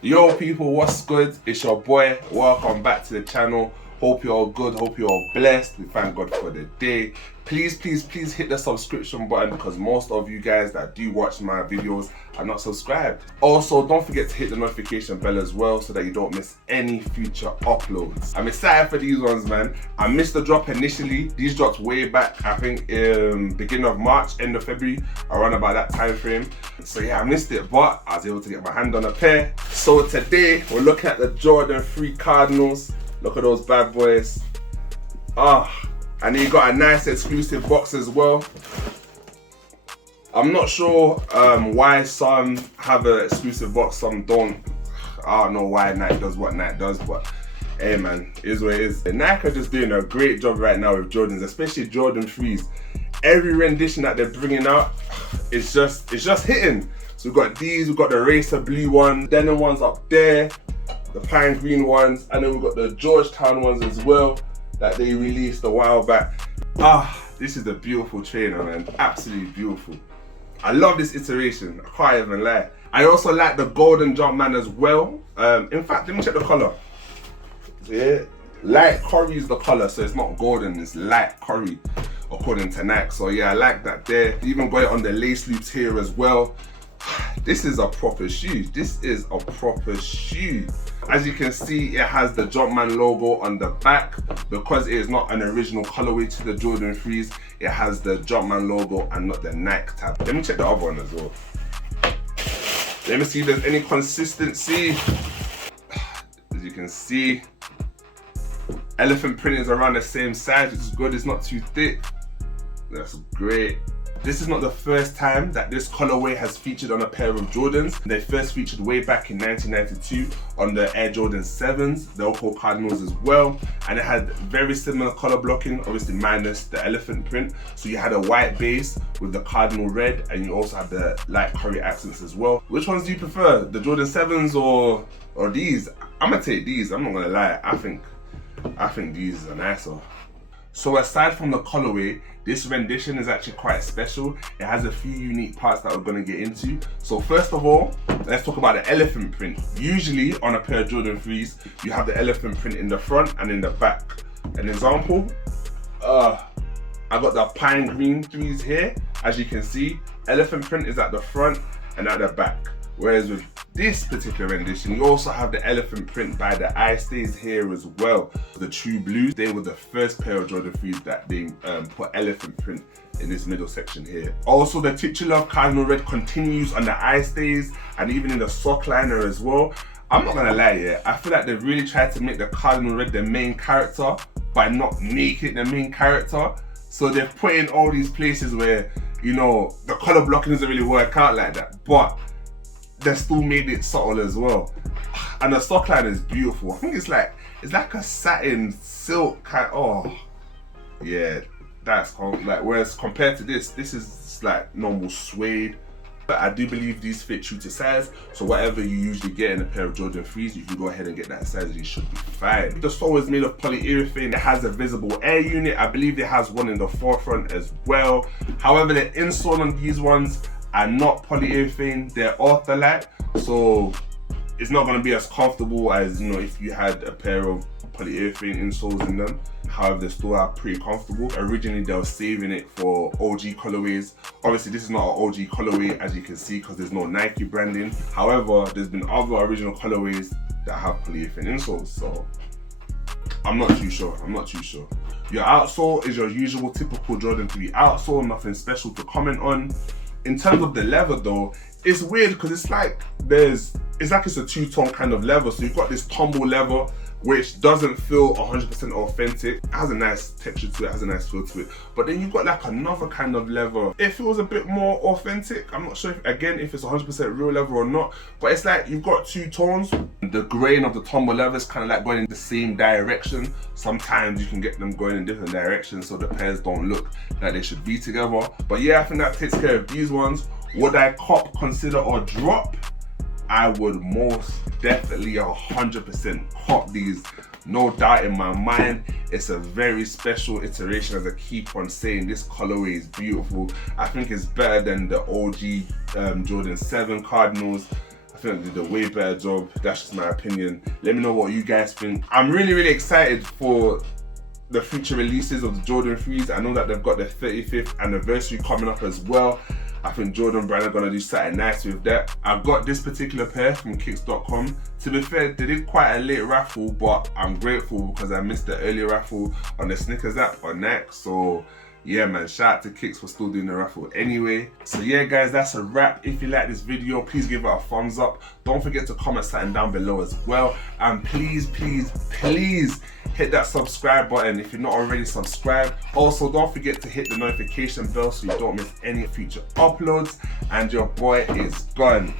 Yo people, what's good? It's your boy. Welcome back to the channel. Hope you're all good, hope you're all blessed. We thank God for the day. Please hit the subscription button because most of you guys that do watch my videos are not subscribed. Also, don't forget to hit the notification bell as well so that you don't miss any future uploads. I'm excited for these ones, man. I missed the drop initially. These dropped way back, I think beginning of March, end of February, around about that time frame. So yeah, I missed it, but I was able to get my hand on a pair. So today, we're looking at the Jordan 3 Cardinals. Look at those bad boys. And you got a nice exclusive box as well. I'm not sure why some have an exclusive box, some don't. I don't know why Nike does what Nike does, but hey man, it is what it is. Nike are just doing a great job right now with Jordans, especially Jordan 3s. Every rendition that they're bringing out, it's just hitting. So we've got these, we've got the racer blue ones, denim ones up there, the pine green ones, and then we've got the Georgetown ones as well that they released a while back. This is a beautiful trainer, man. Absolutely beautiful. I love this iteration, I can't even lie. I also like the golden Jumpman as well. In fact, let me check the color. Yeah, light curry is the color, so it's not golden, it's light curry according to Nike. So yeah, I like that there. They even got it on the lace loops here as well. This is a proper shoe. This is a proper shoe. As you can see, it has the Jumpman logo on the back. Because it is not an original colorway to the Jordan 3s, it has the Jumpman logo and not the Nike tab. Let me check the other one as well. Let me see if there's any consistency. As you can see, elephant print is around the same size, which is good. It's not too thick. That's great. This is not the first time that this colorway has featured on a pair of Jordans. They first featured way back in 1992 on the Air Jordan 7s, they were called Cardinals as well. And it had very similar color blocking, obviously minus the elephant print. So you had a white base with the Cardinal red, and you also had the light curry accents as well. Which ones do you prefer? The Jordan 7s or these? I'm gonna take these, I'm not gonna lie. I think these are nicer. So aside from the colorway, this rendition is actually quite special. It has a few unique parts that we're going to get into. So first of all, let's talk about the elephant print. Usually on a pair of Jordan 3s, you have the elephant print in the front and in the back. An example, I got the pine green 3s here. As you can see, elephant print is at the front and at the back. Whereas with this particular rendition, you also have the elephant print by the eye stays here as well. The true blues, they were the first pair of Jordan 3s that they put elephant print in this middle section here. Also, the titular Cardinal red continues on the eye stays and even in the sock liner as well. I'm not gonna lie, yeah, I feel like they've really tried to make the Cardinal red the main character by not making it the main character. So they've put in all these places where, you know, the color blocking doesn't really work out like that, but they still made it subtle as well. And the sock line is beautiful. I think it's like a satin silk kind. Oh yeah, that's like, whereas compared to this is like normal suede. But I do believe these fit true to size, so whatever you usually get in a pair of Jordan 3s, you can go ahead and get that size and you should be fine. The sole is made of polyurethane. It has a visible air unit. I believe it has one in the forefront as well. However, the insole on these ones are not polyurethane, they're ortholite, so it's not going to be as comfortable as, you know, if you had a pair of polyurethane insoles in them. However, they still are pretty comfortable. Originally they were saving it for OG colorways. Obviously this is not an OG colorway, as you can see, because there's no Nike branding. However, there's been other original colorways that have polyurethane insoles, so I'm not too sure. Your outsole is your usual typical Jordan 3 outsole, nothing special to comment on. In terms of the leather though, it's weird because it's like it's a two-tone kind of leather. So you've got this tumble leather, which doesn't feel 100% authentic. It has a nice texture to it, has a nice feel to it. But then you've got like another kind of leather. It feels a bit more authentic. I'm not sure if it's 100% real leather or not, but it's like you've got two tones. The grain of the tumble leather is kind of like going in the same direction. Sometimes you can get them going in different directions so the pairs don't look like they should be together. But yeah, I think that takes care of these ones. Would I cop, consider, or drop? I would most definitely 100% cop these. No doubt in my mind, it's a very special iteration. As I keep on saying, this colorway is beautiful. I think it's better than the OG Jordan 7 Cardinals. I I think they did a way better job. That's just my opinion. Let me know what you guys think. I'm really excited for the future releases of the Jordan 3s. I know that they've got their 35th anniversary coming up as well. I think Jordan brand are gonna do something nice with that. I got this particular pair from kicks.com. To be fair, they did quite a late raffle, but I'm grateful because I missed the earlier raffle on the Snickers app on Nike. So yeah man, shout out to Kicks for still doing the raffle anyway. So yeah guys, that's a wrap. If you like this video, please give it a thumbs up. Don't forget to comment something down below as well. And please hit that subscribe button if you're not already subscribed. Also, don't forget to hit the notification bell so you don't miss any future uploads. And your boy is gone.